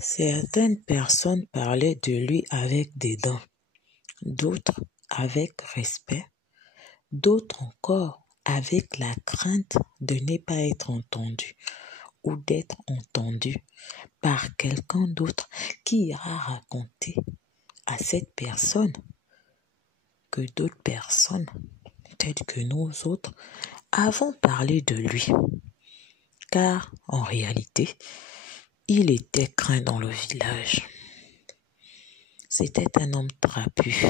Certaines personnes parlaient de lui avec dédain, d'autres avec respect, d'autres encore avec la crainte de ne pas être entendu ou d'être entendu par quelqu'un d'autre qui ira raconter à cette personne que d'autres personnes, telles que nous autres, avons parlé de lui. Car en réalité, il était craint dans le village. C'était un homme trapu,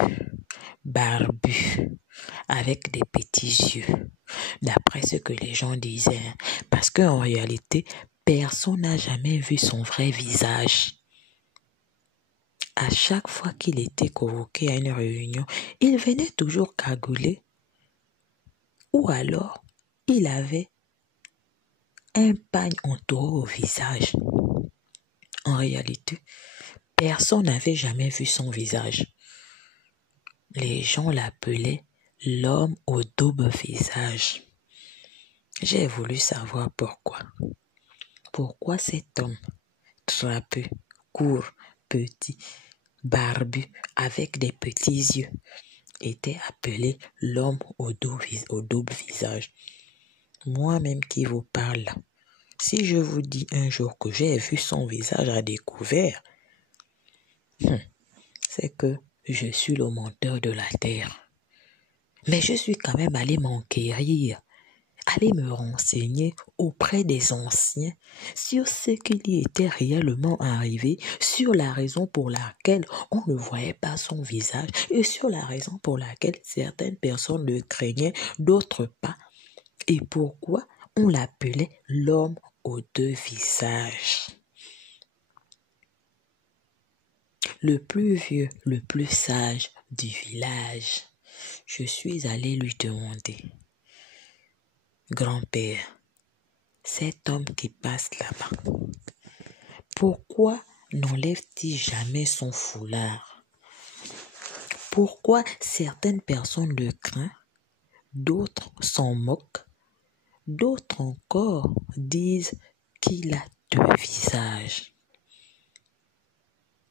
barbu, avec des petits yeux, d'après ce que les gens disaient. Parce qu'en réalité, personne n'a jamais vu son vrai visage. À chaque fois qu'il était convoqué à une réunion, il venait toujours cagoulé. Ou alors, il avait un pagne entouré au visage. En réalité, personne n'avait jamais vu son visage. Les gens l'appelaient l'homme au double visage. J'ai voulu savoir pourquoi. Pourquoi cet homme, trapu, court, petit, barbu, avec des petits yeux, était appelé l'homme au double visage. Moi-même qui vous parle, si je vous dis un jour que j'ai vu son visage à découvert, c'est que je suis le menteur de la terre. Mais je suis quand même allé m'enquérir, aller me renseigner auprès des anciens sur ce qui y était réellement arrivé, sur la raison pour laquelle on ne voyait pas son visage et sur la raison pour laquelle certaines personnes le craignaient, d'autres pas, et pourquoi on l'appelait l'homme aux deux visages. Le plus vieux, le plus sage du village, je suis allé lui demander: Grand-père, cet homme qui passe là-bas, pourquoi n'enlève-t-il jamais son foulard? Pourquoi certaines personnes le craignent, d'autres s'en moquent, d'autres encore disent qu'il a deux visages?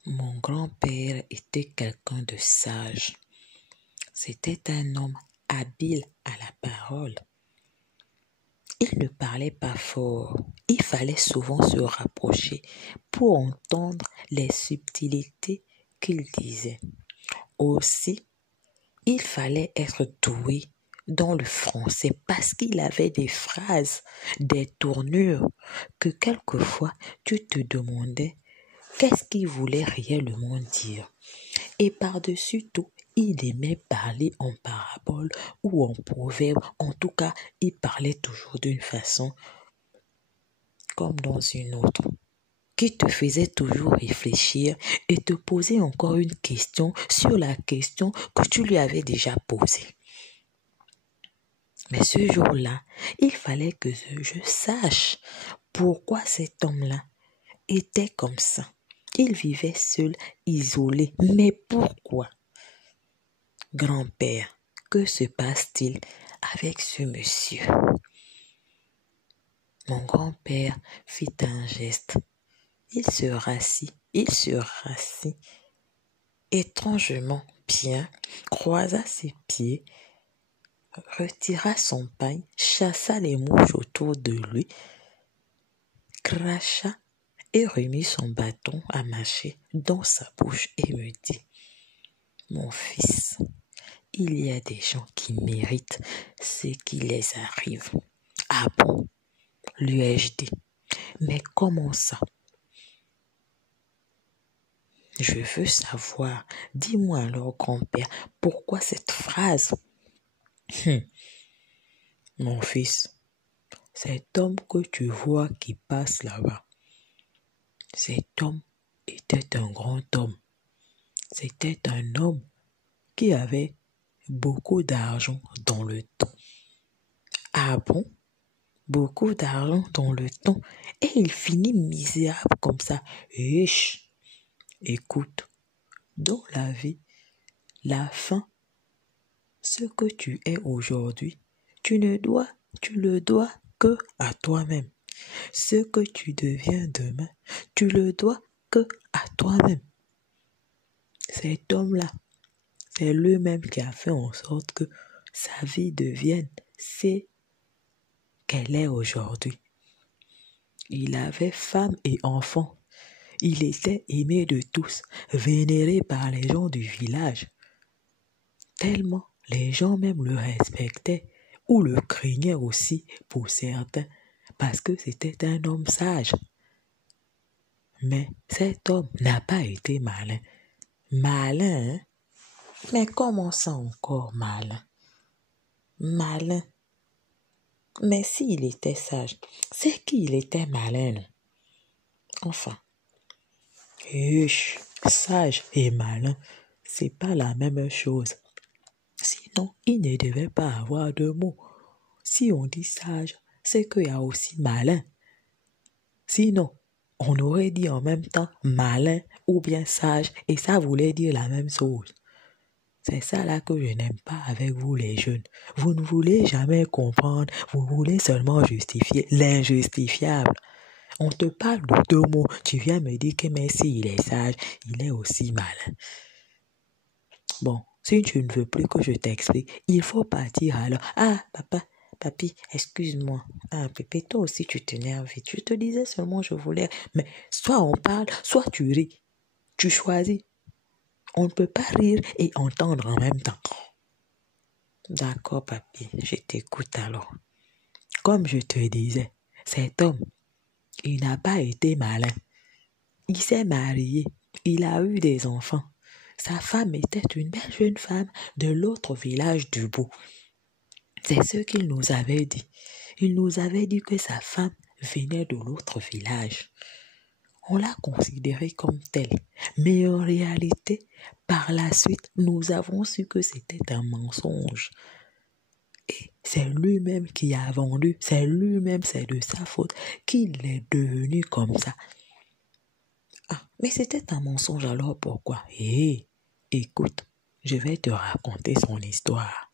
Mon grand-père était quelqu'un de sage. C'était un homme habile à la parole. Il ne parlait pas fort. Il fallait souvent se rapprocher pour entendre les subtilités qu'il disait. Aussi, il fallait être doué dans le français parce qu'il avait des phrases, des tournures que quelquefois tu te demandais qu'est-ce qu'il voulait réellement dire. Et par-dessus tout, il aimait parler en parabole ou en proverbe. En tout cas, il parlait toujours d'une façon comme dans une autre, qui te faisait toujours réfléchir et te poser encore une question sur la question que tu lui avais déjà posée. Mais ce jour-là, il fallait que je sache pourquoi cet homme-là était comme ça. Il vivait seul, isolé. Mais pourquoi? Grand-père, que se passe-t-il avec ce monsieur? Mon grand-père fit un geste. Il se rassit, étrangement bien, croisa ses pieds, retira son pagne, chassa les mouches autour de lui, cracha et remit son bâton à mâcher dans sa bouche et me dit: Mon fils, il y a des gens qui méritent ce qui les arrive. Ah bon? Lui ai-je dit. Mais comment ça? Je veux savoir. Dis-moi alors, grand-père, pourquoi cette phrase? Mon fils, cet homme que tu vois qui passe là-bas, cet homme était un grand homme. C'était un homme qui avait beaucoup d'argent dans le temps. Ah bon? Beaucoup d'argent dans le temps et il finit misérable comme ça. Écoute, dans la vie, la fin, ce que tu es aujourd'hui, tu le dois que à toi-même. Ce que tu deviens demain, tu le dois que à toi-même. Cet homme-là, c'est lui-même qui a fait en sorte que sa vie devienne ce qu'elle est aujourd'hui. Il avait femme et enfants. Il était aimé de tous, vénéré par les gens du village. Tellement les gens même le respectaient ou le craignaient aussi pour certains, parce que c'était un homme sage. Mais cet homme n'a pas été malin. Malin, hein? Mais comment ça encore malin? Malin. Mais s'il était sage, c'est qu'il était malin, non? Enfin. Sage et malin, c'est pas la même chose. Sinon, il ne devait pas avoir de mots. Si on dit sage, c'est qu'il y a aussi malin. Sinon, on aurait dit en même temps malin ou bien sage et ça voulait dire la même chose. C'est ça là que je n'aime pas avec vous les jeunes. Vous ne voulez jamais comprendre, vous voulez seulement justifier l'injustifiable. On te parle de deux mots, tu viens me dire que Messi il est sage, il est aussi malin. Bon, si tu ne veux plus que je t'explique, il faut partir alors. Ah, papa, papi, excuse-moi. Ah, Pépé, toi aussi tu t'énerves vite. Je te disais seulement je voulais. Mais soit on parle, soit tu ris. Tu choisis. On ne peut pas rire et entendre en même temps. D'accord, papi, je t'écoute alors. Comme je te disais, cet homme, il n'a pas été malin. Il s'est marié, il a eu des enfants. Sa femme était une belle jeune femme de l'autre village du bout. C'est ce qu'il nous avait dit. Il nous avait dit que sa femme venait de l'autre village. On l'a considérée comme telle. Mais en réalité, par la suite, nous avons su que c'était un mensonge. Et c'est lui-même qui a vendu, c'est lui-même, c'est de sa faute qu'il est devenu comme ça. Ah, mais c'était un mensonge alors pourquoi? Écoute, je vais te raconter son histoire.